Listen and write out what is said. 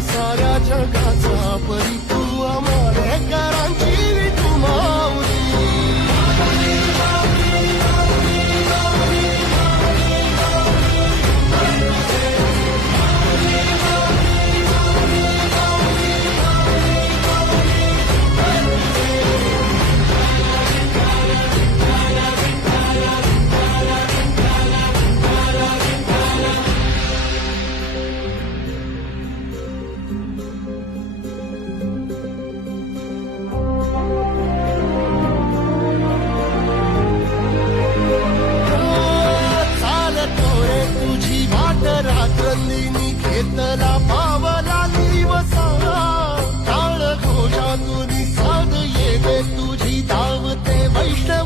सारा जगा నందిని